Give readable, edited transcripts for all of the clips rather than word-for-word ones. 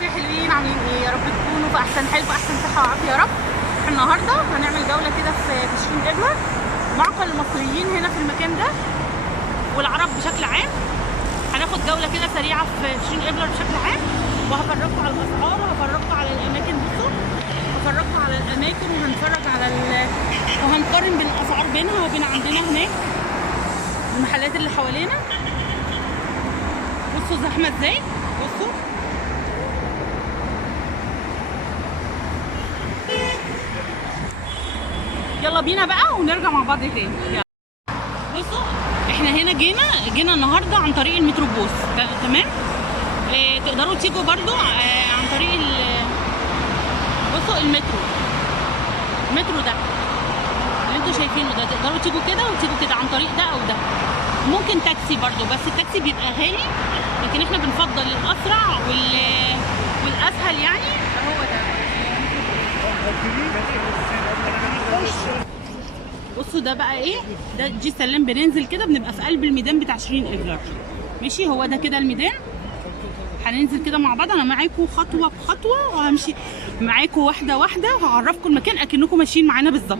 ازيكم يا حلوين؟ عاملين ايه؟ يا رب تكونوا في احسن حال واحسن صحه وعافيه يا رب. النهارده هنعمل جوله كده في شيرين ابلر، معقل المصريين هنا في المكان ده والعرب بشكل عام. هناخد جوله كده سريعه في شيرين ابلر بشكل عام، وهفرجكم على الاسعار وهفرجكم على الاماكن. بصوا هفرجكم على الاماكن وهنتفرج على وهنقارن بين الاسعار بينها وبين عندنا هناك المحلات اللي حوالينا. بصوا زحمه ازاي، بصوا يلا بينا بقى ونرجع مع بعض تاني. يلا. بصوا احنا هنا جينا النهارده عن طريق المتروبوس، تمام. تقدروا تيجوا برضو عن طريق بصوا المترو ده اللي انتوا شايفينه ده، تقدروا تيجوا كده وتيجوا كده عن طريق ده او ده. ممكن تاكسي برضو، بس التاكسي بيبقى غالي، لكن احنا بنفضل الاسرع والاسهل يعني هو ده. بصوا ده بقى ايه ده، جي سلام. بننزل كده بنبقى في قلب الميدان بتاع شيرين ابلر، ماشي. هو ده كده الميدان. هننزل كده مع بعض، انا معاكم خطوه بخطوه وهمشي معاكم واحده واحده وهعرفكم المكان اكنكم ماشيين معانا بالظبط.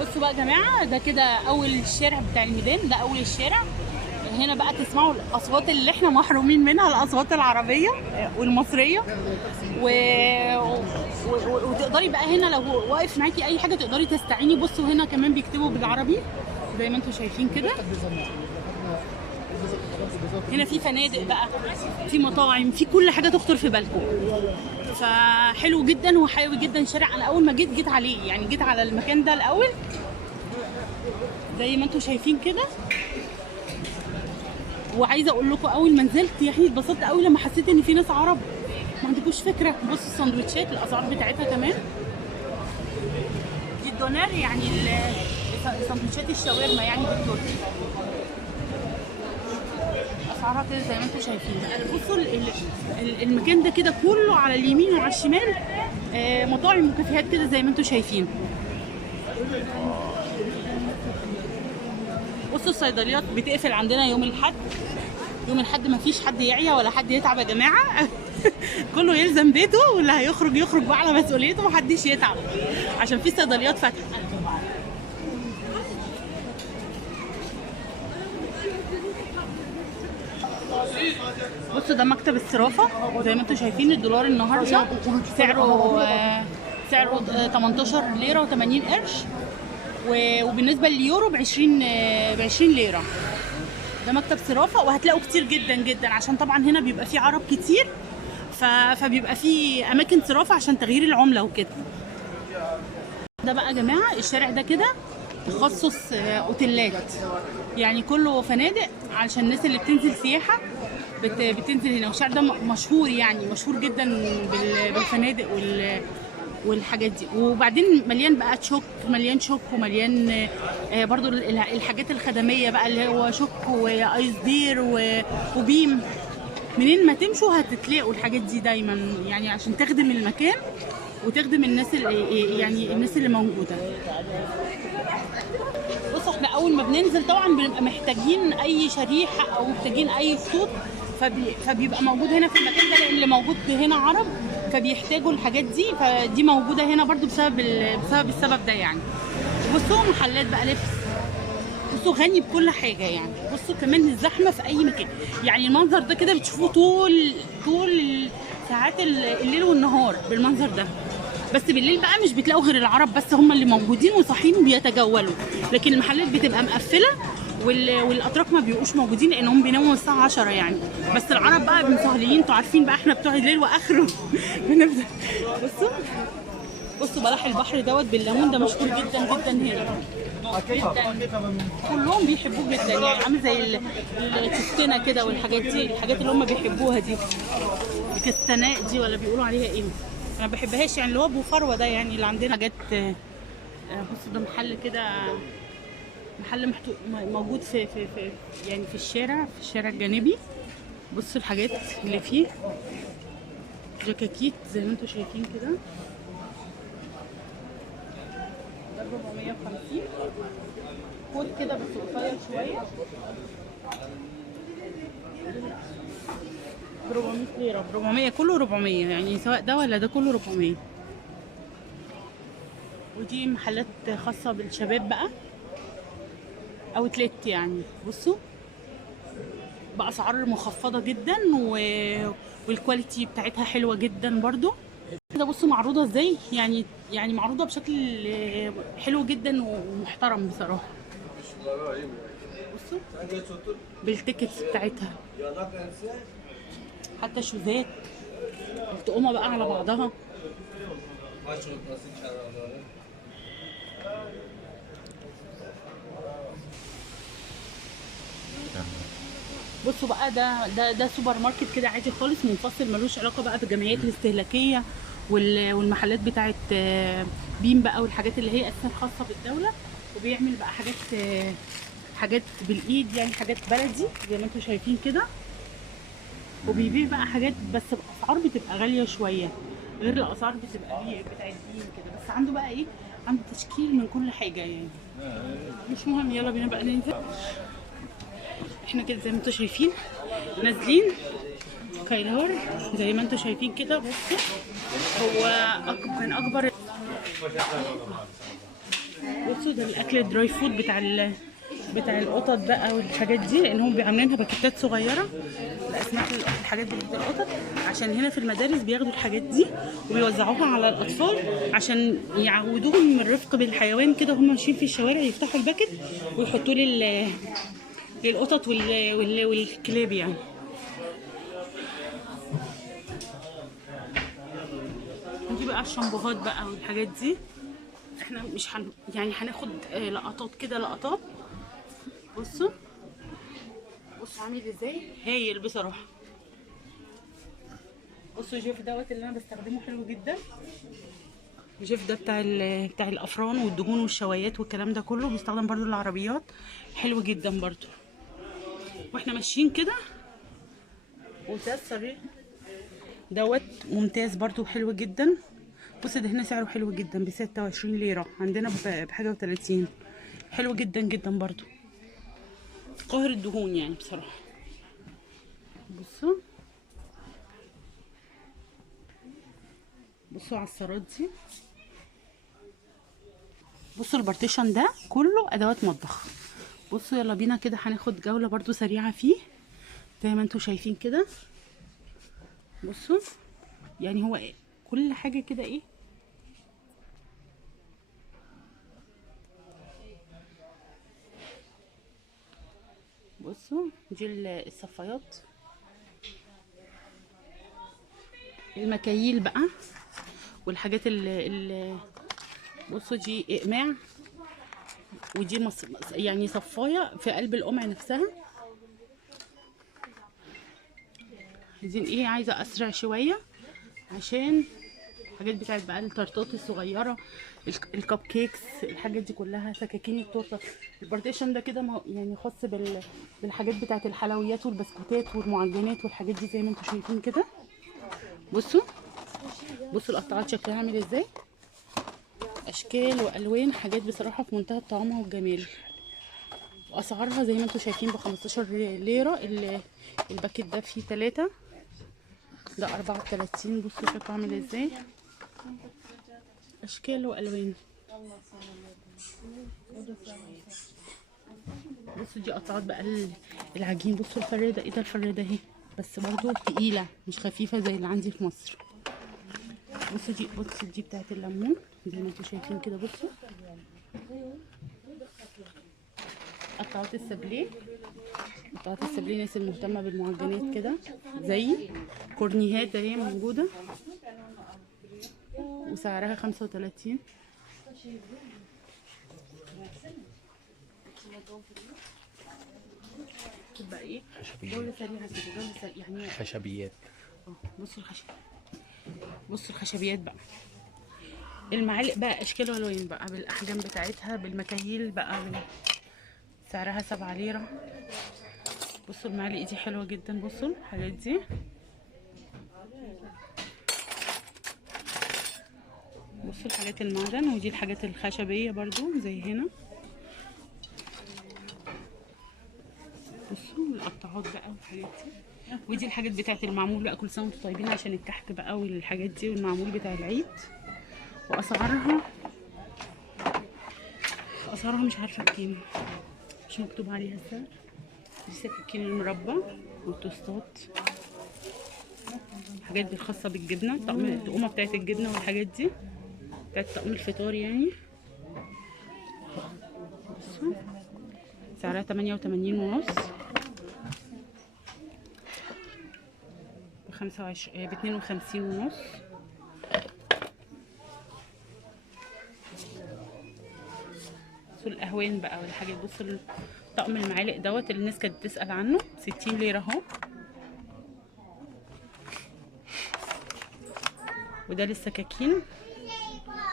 بصوا بقى يا جماعه، ده كده اول الشارع بتاع الميدان، ده اول الشارع. هنا بقى تسمعوا الاصوات اللي احنا محرومين منها، الاصوات العربيه والمصريه وتقدري بقى هنا لو واقف معاكي اي حاجه تقدري تستعيني. بصوا هنا كمان بيكتبوا بالعربي زي ما انتم شايفين كده. هنا في فنادق بقى، في مطاعم، في كل حاجه تخطر في بالكم. فحلو جدا وحيوي جدا الشارع. انا اول ما جيت عليه، يعني جيت على المكان ده الاول زي ما انتم شايفين كده. وعايزه اقول لكم اول ما نزلت يعني اتبسطت قوي لما حسيت ان في ناس عرب، ما عندكوش فكره. بصوا السندوتشات الاسعار بتاعتها كمان، دي الدونار يعني سندوتشات الشاورما يعني بالتركي، اسعارها كده زي ما انتم شايفين. بصوا المكان ده كده كله على اليمين وعلى الشمال مطاعم وكافيهات كده زي ما انتم شايفين. بصوا الصيدليات بتقفل عندنا يوم الاحد. يوم الاحد ما فيش حد يعيا ولا حد يتعب يا جماعه. كله يلزم بيته، واللي هيخرج يخرج بقى على مسؤوليته، محدش يتعب عشان في صيدليات فاتحه. بصوا ده مكتب الصرافه زي ما انتم شايفين. الدولار النهارده سعره 18 ليره و80 قرش، وبالنسبه لليورو ب 20 ليره. ده مكتب صرافه، وهتلاقوا كتير جدا جدا عشان طبعا هنا بيبقى فيه عرب كتير، فبيبقى فيه اماكن صرافه عشان تغيير العمله وكده. ده بقى يا جماعه الشارع ده كده تخصص اوتيلات، يعني كله فنادق علشان الناس اللي بتنزل سياحه بتنزل هنا. والشارع ده مشهور، يعني مشهور جدا بالفنادق والحاجات دي. وبعدين مليان بقى مليان شوك ومليان برضو الحاجات الخدميه بقى اللي هو شوك وايس دير وبيم. منين ما تمشوا هتتلاقوا الحاجات دي دايما، يعني عشان تخدم المكان وتخدم الناس يعني الناس اللي موجوده. بصوا احنا اول ما بننزل طبعا بنبقى محتاجين اي شريحه او محتاجين اي خطوط، فبيبقى موجود هنا في المكان ده، لان اللي موجود هنا عرب فبيحتاجوا الحاجات دي، فدي موجوده هنا برضو بسبب السبب ده يعني. بصوا محلات بقى لبس، بصوا غني بكل حاجه يعني. بصوا كمان الزحمه في اي مكان، يعني المنظر ده كده بتشوفوه طول ساعات الليل والنهار بالمنظر ده. بس بالليل بقى مش بتلاقوا غير العرب بس هم اللي موجودين وصاحيين وبيتجولوا، لكن المحلات بتبقى مقفله والاتراك ما بيبقوش موجودين لانهم بيناموا الساعه 10 يعني. بس العرب بقى مسهلين، انتوا عارفين بقى احنا بتوع الليل واخره بنبدا. بصوا بلح البحر دوت بالليمون ده مشهور جدا جدا هنا جدا، كلهم بيحبوه جدا، يعني عامل زي الكستنه كده والحاجات دي، الحاجات اللي هم بيحبوها دي، الكستناء دي ولا بيقولوا عليها ايه، انا ما بحبهاش يعني، اللي هو ابو فروه ده يعني اللي عندنا حاجات. بصوا ده محل كده، محل موجود في يعني في الشارع الجانبي. بصوا الحاجات اللي فيه، جاكيت زي ما انتم شايفين كده، ده 450. كوت كده بس قصير شويه. ب 400 ليره، ب 400 كله 400 يعني، سواء ده ولا ده كله 400. ودي محلات خاصه بالشباب بقى، اوتلت يعني. بصوا باسعار مخفضه جدا والكواليتي بتاعتها حلوه جدا برضو. كده بصوا معروضه ازاي، يعني معروضه بشكل حلو جدا ومحترم بصراحه. بصوا بالتيكتس بتاعتها، حتى شوزات التقومه بقى على بعضها. بصوا بقى ده سوبر ماركت كده عادي خالص منفصل، ملوش علاقه بقى بالجمعيات الاستهلاكيه والمحلات بتاعت بيم بقى، والحاجات اللي هي اساسا خاصه بالدوله. وبيعمل بقى حاجات بالايد، يعني حاجات بلدي زي ما انتم شايفين كده. وبيبيع بقى حاجات بس باسعار بتبقى غاليه شويه، غير الاسعار بتبقى بتاعت بيم كده. بس عنده بقى ايه، عنده تشكيل من كل حاجه يعني. مش مهم، يلا بينا بقى ننزل. احنا كده زي ما انتم شايفين نازلين كايلور زي ما انتم شايفين كده. بصوا هو من اكبر. بصوا ده الاكل الدراي فود بتاع القطط بقى والحاجات دي، لان هم عاملينها باكيتات صغيره لاسماك الحاجات بتاعت القطط، عشان هنا في المدارس بياخدوا الحاجات دي وبيوزعوها على الاطفال عشان يعودوهم من الرفق بالحيوان كده. هم ماشيين في الشوارع يفتحوا الباكت ويحطوه للقطط والكلاب يعني. دي بقى الشامبوهات بقى والحاجات دي. احنا مش يعني هناخد لقطات كده، لقطات. بصوا عامل ازاي، هايل بصراحه. بصوا جيف دوت اللي انا بستخدمه حلو جدا. جيف ده بتاع الافران والدهون والشوايات والكلام ده كله، بيستخدم برضو للعربيات، حلو جدا برضو. واحنا ماشيين كده وساس صريح دوت ممتاز برضو، حلو جدا. بص ده هنا سعره حلو جدا ب 26 ليره، عندنا بحاجه و30. حلو جدا جدا برضو، قاهر الدهون يعني بصراحه. بصوا على السرات دي. بصوا البارتيشن ده كله ادوات مطبخ. بصوا يلا بينا كده هناخد جوله برضو سريعه فيه زي ما انتم شايفين كده. بصوا يعني هو إيه؟ كل حاجه كده ايه. بصوا دي الصفايات، المكاييل بقى والحاجات اللي بصوا دي اقماع، ودي يعني صفايه في قلب القمع نفسها. عايزين ايه، عايزه اسرع شويه عشان الحاجات بتاعت بقى التورتات الصغيره، الكب كيكس، الحاجات دي كلها، سكاكين التورته. البارتيشن ده كده يعني خاص بالحاجات بتاعت الحلويات والبسكوتات والمعجنات والحاجات دي زي ما انتم شايفين كده. بصوا القطاعات شكلها عامل ازاي، اشكال والوان، حاجات بصراحه في منتهى الطعامه والجمال. واسعارها زي ما انتم شايفين ب 15 ليره. الباكيت ده فيه 3، ده 34. بصوا شكله عامل ازاي، اشكال والوان. بصوا دي قطعات بقى العجين. بصوا الفراده، ايه ده الفراده اهي، بس برضو تقيله مش خفيفه زي اللي عندي في مصر. بصوا دي بتاعت الليمون زي ما انتم شايفين كده. بصوا قطعات السابليه، قطعات السابليه الناس المهتمه بالمعجنات كده، زي كورنيهات اهي موجوده وسعرها 35. تبقى ايه، جوله سريعه كده، جوله سريعه يعني خشبيات. بصوا الخشبيات بقى، المعالق بقى اشكال والوان بقى بالاحجام بتاعتها، بالمكاييل بقى سعرها 7 ليره. بصوا المعالق دي حلوه جدا. بصوا الحاجات دي، بصوا الحاجات المعدن، ودي الحاجات الخشبيه برضو زي هنا. بصوا القطاعات بقى والحاجات دي ودي الحاجات بتاعت المعمول بقى، كل سنه وانتم طيبين، عشان الكحك بقى والحاجات دي والمعمول بتاع العيد. واسعارها مش عارفه بكام، مش مكتوب عليها السعر. دي سكاكين المربى والتوستات، الحاجات دي الخاصه بالجبنه، التقومه بتاعت الجبنه والحاجات دي بتاعت طقم الفطار يعني. بصوا سعرها 88 ونص، ب 52 ونص. بصوا الاهوان بقى والحاجات. بصوا طقم المعالق دوت اللي الناس كانت بتسال عنه، 60 ليره اهو. وده للسكاكين،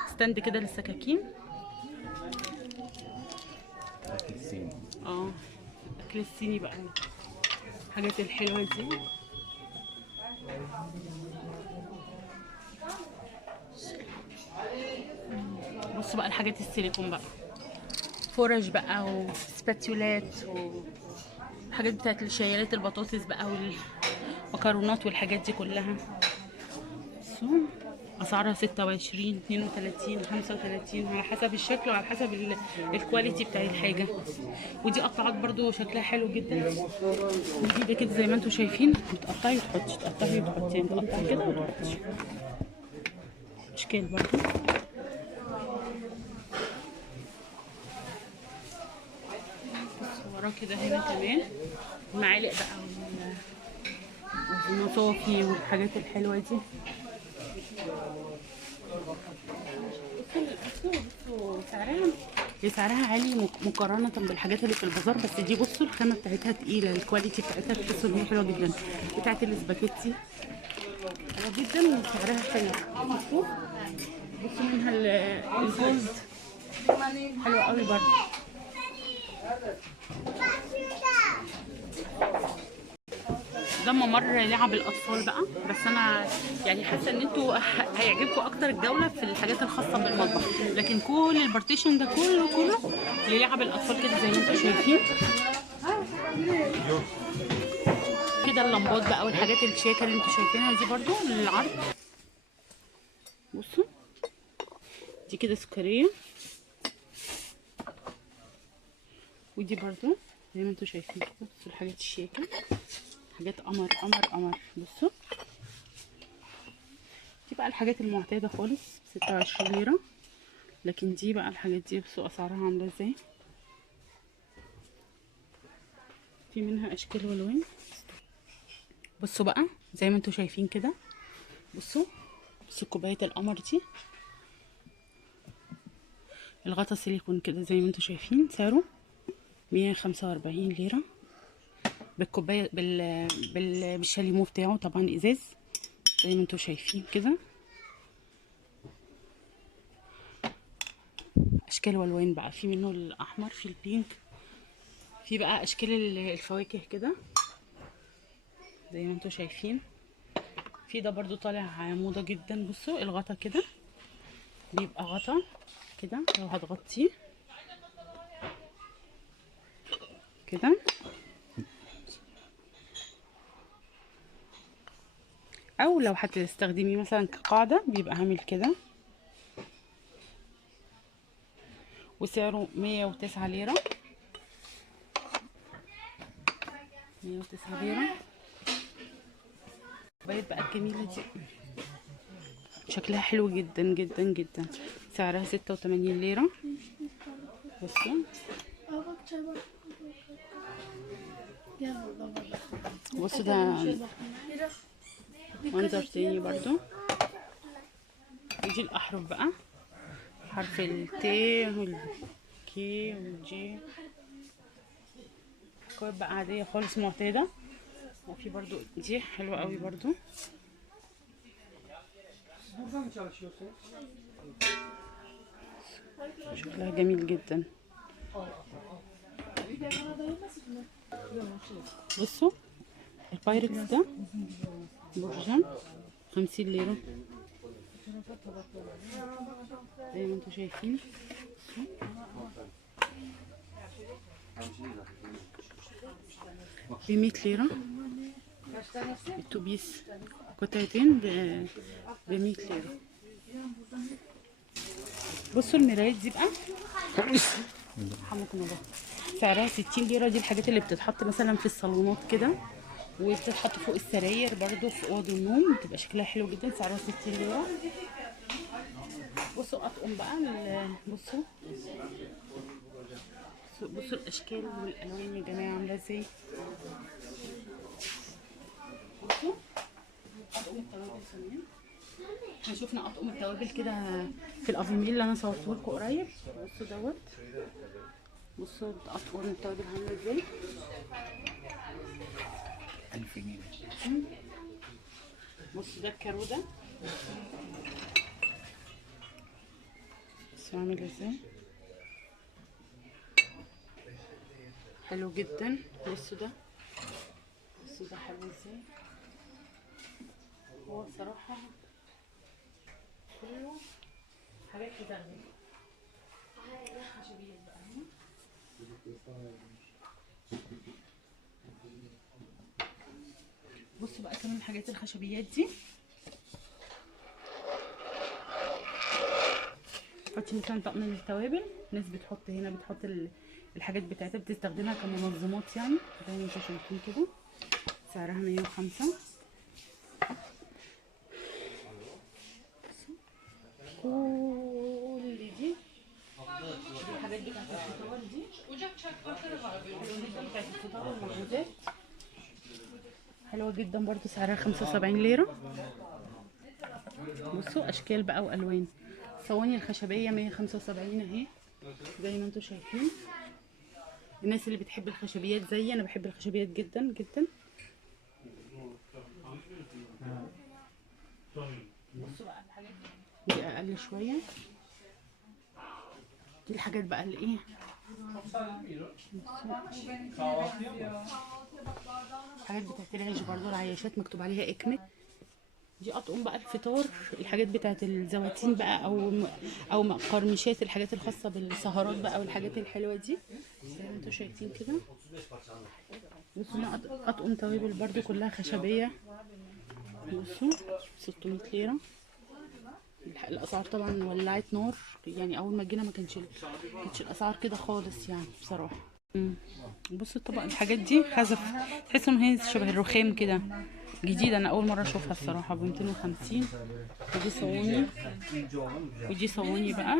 ستاند كده للسكاكين. الاكل الصيني بقى، الحاجات الحلوه دي. بصوا بقى الحاجات السيليكون بقى، فرش بقى وسباتيولات والحاجات بتاعت الشيالات البطاطس بقى والمكرونات والحاجات دي كلها. بصوا اسعارها 26 32 35 على حسب الشكل وعلى حسب الكواليتي بتاع الحاجه. ودي قطعات برضو شكلها حلو جدا، جديده كده زي ما انتم شايفين، بتقطعي وتحطي، تقطعي وتحطي، يعني تقطعي كده وتحطي اشكال برضو. بصوا وراه كده هنا كمان المعالق بقى والمصافي والحاجات الحلوه دي. بصوا سعرها عالي مقارنة بالحاجات اللي في البازار، بس دي بصوا الخامة بتاعتها تقيلة، الكواليتي بتاعتها تحسوا ان هي حلوة جدا، بتاعت الاسباجيتي حلوة جدا وسعرها حلو. بصوا منها الجوز حلوة قوي برضه. ده ممر لعب الاطفال بقى، بس انا يعني حاسه ان انتوا هيعجبكم اكتر الجوله في الحاجات الخاصه بالمطبخ، لكن كل البارتيشن ده كله للعب الاطفال كده زي ما انتوا شايفين كده. اللمبات بقى والحاجات الشياكه اللي انتوا شايفينها دي برضو للعرض. بصوا دي كده سكريه، ودي برضو زي ما انتوا شايفين كده. بصوا الحاجات الشياكه، حاجات قمر قمر قمر. بصوا دي بقى الحاجات المعتاده خالص، 26 ليره. لكن دي بقى الحاجات دي بصوا اسعارها عامله ازاي، في منها اشكال والوان. بصوا بقى زي ما انتوا شايفين كده، بصوا كوبايه القمر دي، الغطا سيليكون كده زي ما انتوا شايفين، سعره 145 ليره بالكوبايه بالشاليمو بتاعه، طبعا ازاز زي ما انتوا شايفين كده. اشكال والوان بقى، في منه الاحمر، في البينك، في بقى اشكال الفواكه كده زي ما انتوا شايفين. في ده برضو طالع موضه جدا. بصوا الغطا كده بيبقى غطا كده، لو هتغطيه كده او لو هتستخدميه مثلا كقاعده بيبقى عامل كده، وسعره 109 ليره. 109 ليره. الكوبايات بقى الجميله دي شكلها حلو جدا جدا جدا، سعرها 86 ليره. بصوا ده منظر تاني برضو. ودي الاحرف بقى، حرف الت والكي والجي، كوب بقى عاديه خالص معتاده. وفي برضو دي حلوه قوي برضو، شكلها جميل جدا. بصوا البايركس ده برجان 50 ليره زي ما انتوا شايفين، ب 100 ليره. التوبيس قطعتين ب 100 ليرة. بصوا المرايات دي بقى حمكم الله، سعرها 60 ليرة. دي الحاجات اللي بتتحط مثلا في الصالونات كده، وبتتحط فوق السراير برضو في اوض النوم، بتبقى شكلها حلو جدا. سعرها 60 ليرة. بصوا اطقم بقى بصوا بصوا الاشكال والالوان يا جماعه عامله ازاي. بصوا اطقم التوابل كمان. احنا شفنا اطقم التوابل كده في الافيميل اللي انا صورته لكم قريب. بصوا دوت، بصوا اطقم التوابل عامله ازاي. 1000 جنيه. بصوا ده الكارو ده، بصوا عامل ازاي، حلو جدا. بصوا ده، بصوا ده حلو ازاي. هو بصراحة كله حاجات بتغلي. خشبيات بقى هنا. بصوا بقى كمان الحاجات الخشبيات دي. حطي مثلا طقم من التوابل، ناس بتحط هنا، بتحط الحاجات بتاعتها، بتستخدمها كمنظمات يعني زي ما انتوا شايفين كده. سعرها 105. كل دي الحاجات بتاعت الفطار دي، بتاعت الفطار والمخبوزات حلوه جدا برضو. سعرها 75 ليره. بصوا اشكال بقى والوان. صواني الخشبيه 175 اهي زي ما انتوا شايفين. الناس اللي بتحب الخشبيات زي انا بحب الخشبيات جدا جدا. بصوا بقى الحاجات دي اقل شويه. دي الحاجات بقى اللي ايه، الحاجات بتاعت العيش برضو، العياشات مكتوب عليها اكمل. دي اطقم بقى الفطار، الحاجات بتاعت الزواتين بقى او مقرمشات، الحاجات الخاصه بالسهرات بقى والحاجات الحلوه دي زي ما انتوا شايفين كده. بصوا هنا اطقم توابل برضو كلها خشبيه. بصوا 600 ليره. الاسعار طبعا ولعت نار يعني. اول ما جينا ما كانتش الاسعار كده خالص يعني بصراحه. بصوا طبعا الحاجات دي خزف، تحسوا ان هي شبه الرخام كده، جديده، انا اول مره اشوفها الصراحه ب 250. ودي صواني، ودي صواني بقى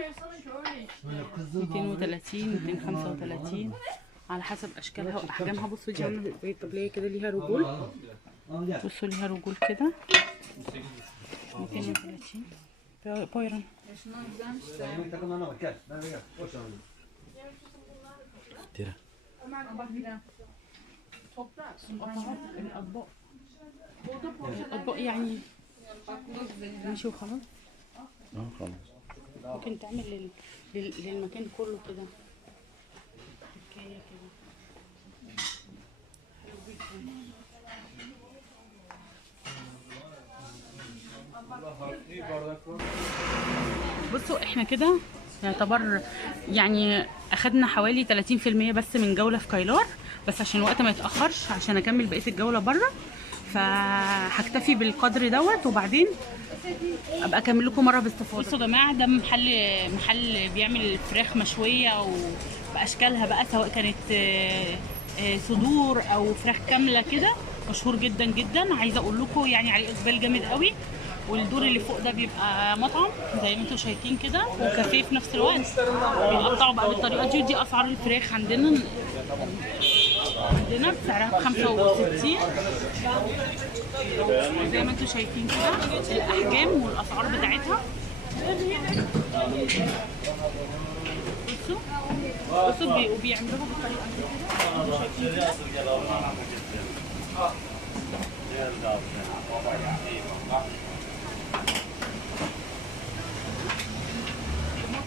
230 235 على حسب اشكالها واحجامها. بصوا دي عامله زي الطبليه كده، ليها رجول. بصوا ليها رجول كده 230. بايرن ترى الاطباق يعني ماشي وخلاص. خلاص. ممكن تعمل للمكان كله كده حكايه كده. حلو جدا. بصوا احنا كده يعتبر يعني اخدنا حوالي 30% بس من جوله في كايلار، بس عشان الوقت ما يتاخرش عشان اكمل بقيه الجوله بره، فهكتفي بالقدر دوت وبعدين ابقى اكمل لكم مره باستفاضه. بصوا يا جماعه ده محل بيعمل فراخ مشويه وباشكالها بقى، سواء كانت صدور او فراخ كامله كده، مشهور جدا جدا. عايزه اقول لكم يعني عليه اقبال جامد قوي. والدور اللي فوق ده بيبقى مطعم زي ما انتم شايفين كده، وكافيه في نفس الوقت. بيقطعوا بقى بالطريقه دي. ودي اسعار الفراخ عندنا بسعرها ب 65 زي ما انتم شايفين كده، الاحجام والاسعار بتاعتها. بصوا وبيعملوها بالطريقه دي كده انتم شايفين كده.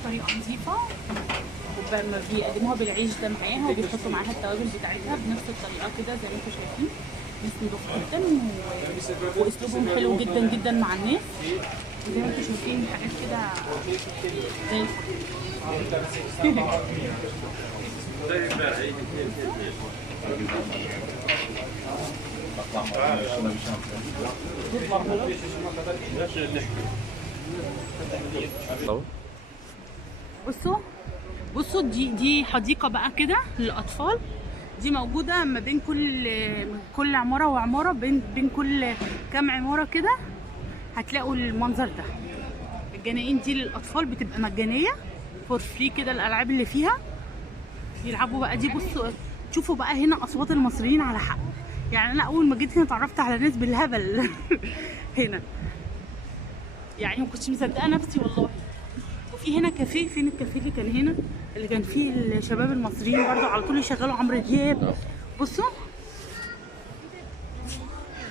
طريقه نظيفه، بيقدموها بالعيش ده معاها، وبيحطوا معاها التوابل بتاعتها بنفس الطريقه كده زي ما انتم شايفين. ناس نضيفه جدا واسلوبهم حلو جدا جدا مع الناس. زي ما انتم شايفين حاجات كده زي بصوا بصوا، دي حديقة بقى كده للأطفال. دي موجودة ما بين كل عمارة وعمارة، بين كل كام عمارة كده هتلاقوا المنظر ده. الجناين دي للأطفال بتبقى مجانية فور فري كده، الألعاب اللي فيها يلعبوا بقى. دي بصوا تشوفوا بقى هنا أصوات المصريين على حق. يعني أنا أول ما جيت هنا اتعرفت على ناس بالهبل هنا، يعني ما كنتش مصدقة نفسي والله. وفي هنا كافيه، فين الكافيه اللي كان هنا اللي كان فيه الشباب المصريين برضو على طول يشغلوا عمرو دياب. بصوا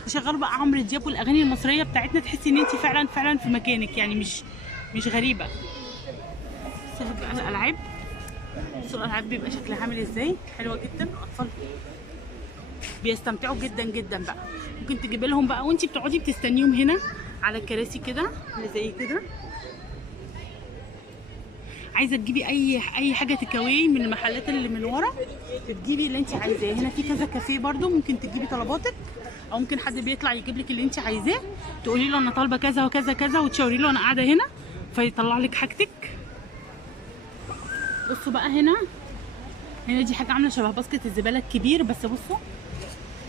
يشغلوا بقى عمرو دياب والاغاني المصريه بتاعتنا، تحسي ان انت فعلا فعلا في مكانك، يعني مش غريبه. بصوا بقى الالعاب، بصوا الالعاب بيبقى شكلها عامل ازاي، حلوه جدا. الاطفال بيستمتعوا جدا جدا بقى. ممكن تجيبي لهم بقى وانت بتقعدي بتستنيهم هنا على الكراسي كده اللي زي كده. عايزه تجيبي اي حاجه تكاوي من المحلات اللي من ورا، بتجيبي اللي انت عايزاه. هنا في كذا كافيه برده، ممكن تجيبي طلباتك، او ممكن حد بيطلع يجيب لك اللي انت عايزاه، تقولي له انا طالبه كذا وكذا كذا، وتشاوري له انا قاعده هنا فيطلع لك حاجتك. بصوا بقى هنا دي حاجه عامله شبه باسكت الزباله الكبير، بس بصوا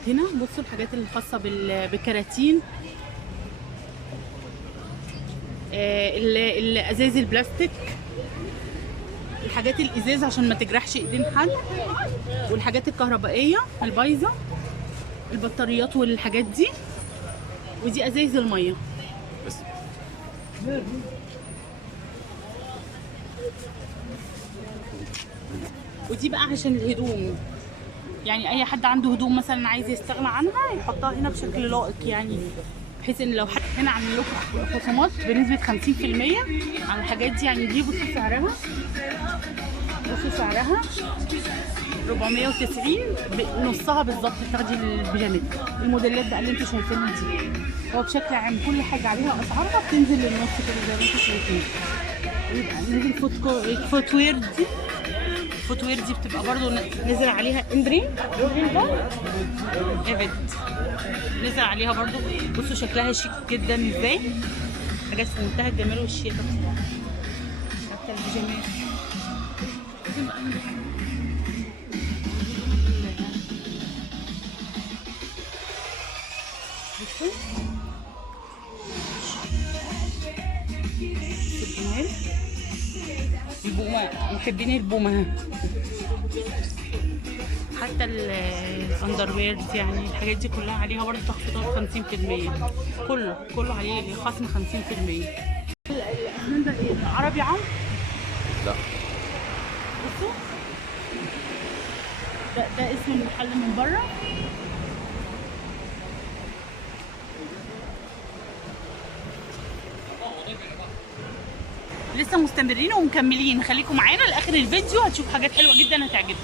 هنا، بصوا الحاجات الخاصه بالكراتين، الازاز البلاستيك، الحاجات الازاز عشان ما تجرحش ايدين حد، والحاجات الكهربائيه البايظه، البطاريات والحاجات دي، ودي ازايز الميه بس. ودي بقى عشان الهدوم، يعني اي حد عنده هدوم مثلا عايز يستغنى عنها يحطها هنا بشكل لائق، يعني بحيث ان لو حد هنا عامل لكم خصومات بنسبه 50% على الحاجات دي. يعني دي بصوا سعرها، بصوا سعرها 490، نصها بالظبط تاخدي البيجامات. الموديلات بقى اللي انتوا شايفينها دي، هو بشكل عام كل حاجه عليها اسعارها بتنزل للنص كده زي ما انتوا شايفين. يبقى نزل فوت وير دي بتبقى برضو نزل عليها اندرين ايفيد، نزل عليها برضو. بصوا شكلها شيك جدا ازاي، حاجات في منتهى الجمال والشياكه بصراحه. حتى البيجامات بصوا الجمال. البومه، محبين البومه، حتى الاندرويرز، يعني الحاجات دي كلها عليها برضه تخفيضات 50%. كله عليه خصم 50%. الأسنان ده ايه؟ عربي عم؟ لا. بصوا ده اسم المحل من بره. لسه مستمرين ومكملين، خليكم معانا لاخر الفيديو هتشوفوا حاجات حلوه جدا هتعجبكم.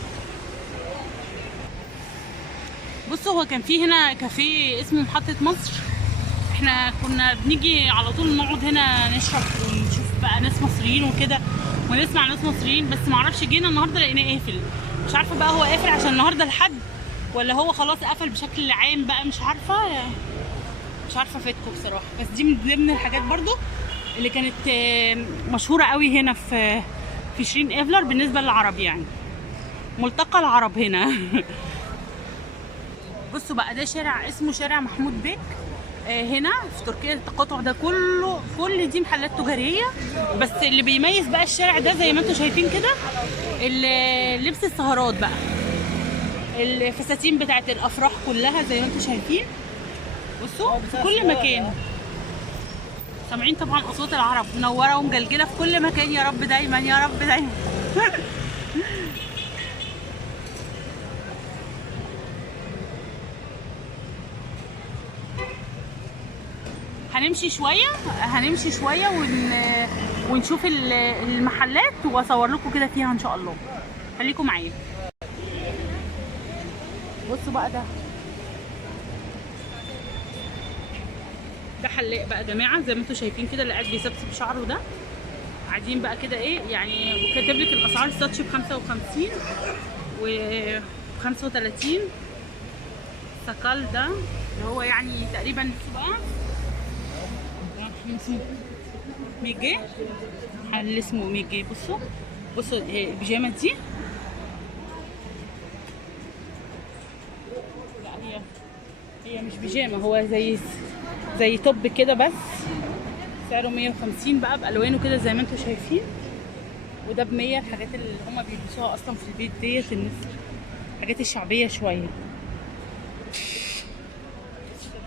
بصوا هو كان في هنا كافيه اسمه محطة مصر، احنا كنا بنيجي على طول نقعد هنا نشرب ونشوف بقى ناس مصريين وكده ونسمع ناس مصريين، بس معرفش جينا النهارده لقيناه قافل. مش عارفه بقى هو قافل عشان النهارده الحد ولا هو خلاص قفل بشكل عام بقى، مش عارفه افيدكم بصراحه. بس دي من ضمن الحاجات برضو اللي كانت مشهوره قوي هنا في شيرين ايفلر بالنسبه للعرب، يعني ملتقى العرب هنا. بصوا بقى ده شارع اسمه شارع محمود بيك هنا في تركيا. التقاطع ده كل دي محلات تجاريه، بس اللي بيميز بقى الشارع ده زي ما انتم شايفين كده لبس السهرات بقى، الفساتين بتاعت الافراح كلها زي ما انتم شايفين. بصوا في كل مكان، سامعين طبعا اصوات العرب منوره ومجلجله في كل مكان. يا رب دايما، يا رب دايما. هنمشي شويه ونشوف المحلات واصور لكم كده فيها ان شاء الله. خليكم معايا. بصوا بقى ده حلاق بقى يا جماعه زي ما انتم شايفين كده، اللي قاعد بيسبسب شعره ده. قاعدين بقى كده ايه يعني، وكاتب لك الاسعار الساتش ب 55 و 35. سكال ده اللي هو يعني تقريبا بقى اسمه ميجي، محل اسمه ميجي. بصوا البيجامه دي، لا هي مش بيجامه، هو زي توب كده، بس سعره 150 بقى بالوانه كده زي ما انتم شايفين، وده ب100. الحاجات اللي هما بيلبسوها اصلا في البيت ديت الناس، الحاجات الشعبيه شويه،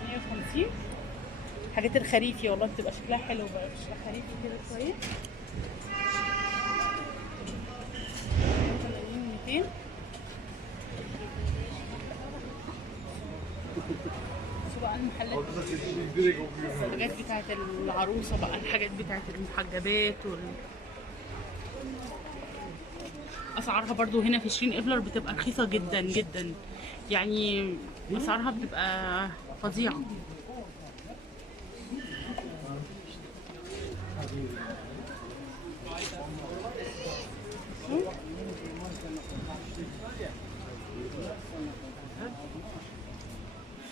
150. الحاجات الخريفي والله بتبقى شكلها حلو بقى، شكلها خريفي كده شويه، 200. بصوا بقى المحلات، الحاجات بتاعت العروسه بقى، الحاجات بتاعت المحجبات اسعارها برضو هنا في شيرين ابلر بتبقى رخيصه جدا جدا، يعني اسعارها بتبقى فظيعه.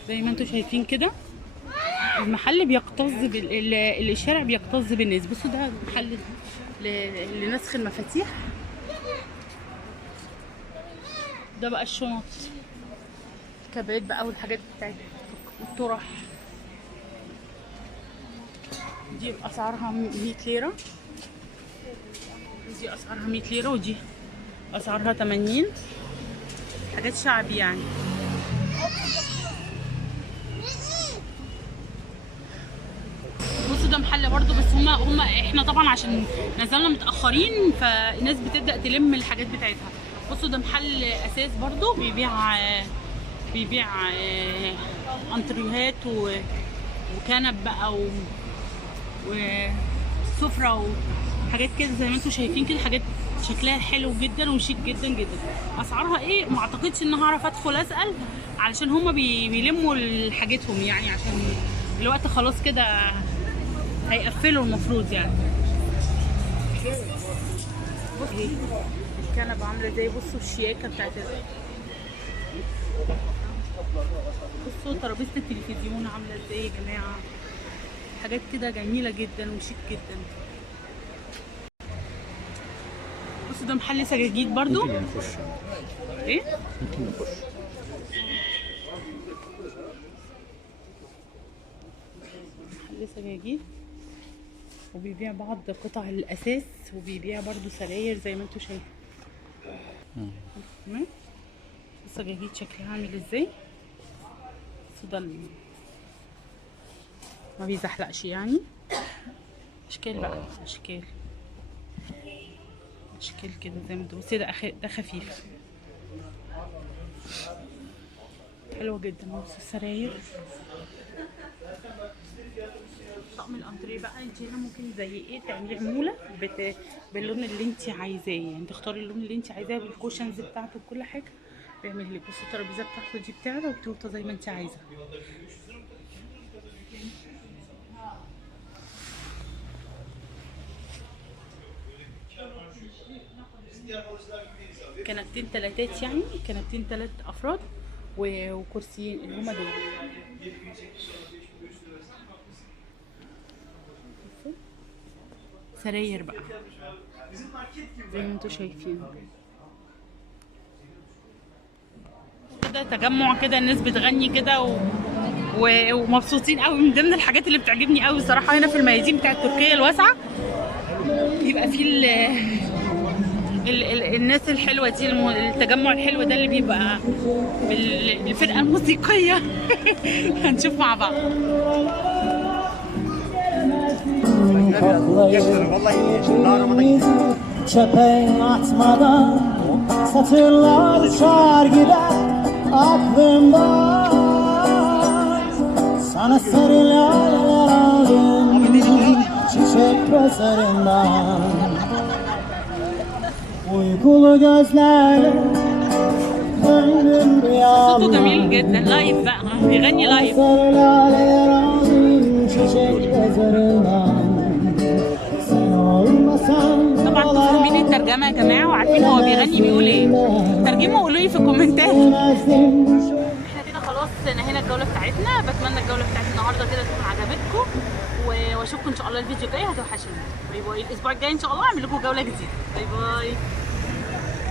زي ما انتم شايفين كده المحل بيكتظ الشارع بيكتظ بالناس. بصوا ده محل لنسخ المفاتيح، ده بقى الشنط، الكابات بقى والحاجات بتاعت الطرح دي اسعارها 100 ليره، دي اسعارها 100 ليره، ودي اسعارها 80. حاجات شعبي يعني. بصوا ده محل برضو، بس هما احنا طبعا عشان نزلنا متاخرين فالناس بتبدا تلم الحاجات بتاعتها. بصوا ده محل اساس برضو، بيبيع انتريهات وكنب بقى وسفره وحاجات كده زي ما انتم شايفين كده، حاجات شكلها حلو جدا وشيك جدا جدا. اسعارها ايه ما اعتقدش ان هعرف ادخل اسال، علشان هما بيلموا حاجتهم يعني، عشان الوقت خلاص كده هيقفلوا المفروض يعني. بصوا الكنبه عامله ازاي، بصوا الشياكه بتاعت بصوا ترابيزه التلفزيون عامله ازاي يا جماعه، حاجات كده جميله جدا وشيك جدا. بصوا ده محل سجاجيد برضو. ممكن نخش ايه؟ ممكن نخش. محل سجاجيد وبيبيع بعض قطع الاساس، وبيبيع برضو سراير زي ما انتم شايفين. تمام. السجاجيد شكلها عامل ازاي، بصوا ده ما بيزحلقش يعني، اشكال بقى، اشكال كده زي ما انتم بصوا. ده خفيف حلوه جدا. بصوا السراير، طقم الانتريه بقى انت هنا ممكن زي ايه تعملي عموله باللون اللي انت عايزاه، يعني تختاري اللون اللي انت عايزاه بالكوشنز بتاعته بكل حاجه بيعمل لك. بصوا الترابيزه بتاعته دي بتاعته وبتوطى زي ما انت عايزه. كنبتين تلاتات يعني، كنبتين 3 افراد وكرسيين اللي هما دول. سراير بقى زي ما انتوا شايفين كده، تجمع كده الناس بتغني كده ومبسوطين قوي. من ضمن الحاجات اللي بتعجبني قوي صراحه هنا في الميادين بتاعت تركيا الواسعه يبقى في الناس الحلوه دي، التجمع الحلو ده اللي بيبقى بالفرقه الموسيقيه. هنشوف مع بعض. Çepen atmadan satırlar uçar gider aklımdan. Sana sarı laleler aldım çiçek gözlerinden. Uykulu gözlerle döndüm rüyamda. صوته جميل جدا، لايف بقى بيغني لايف. Sarı laleler aldım çiçek gözlerinden. طبعا انتوا فاهمين الترجمه يا جماعه وعارفين هو بيغني بيقول ايه، ترجموا وقولوا لي في الكومنتات. احنا كده خلاص نهينا الجوله الجوله بتاعتنا. بتمنى الجوله بتاعت النهارده كده تكون عجبتكم، واشوفكم ان شاء الله الفيديو الجاي. هتوحشوني. باي باي. الاسبوع الجاي ان شاء الله اعمل لكم جوله جديده. باي باي.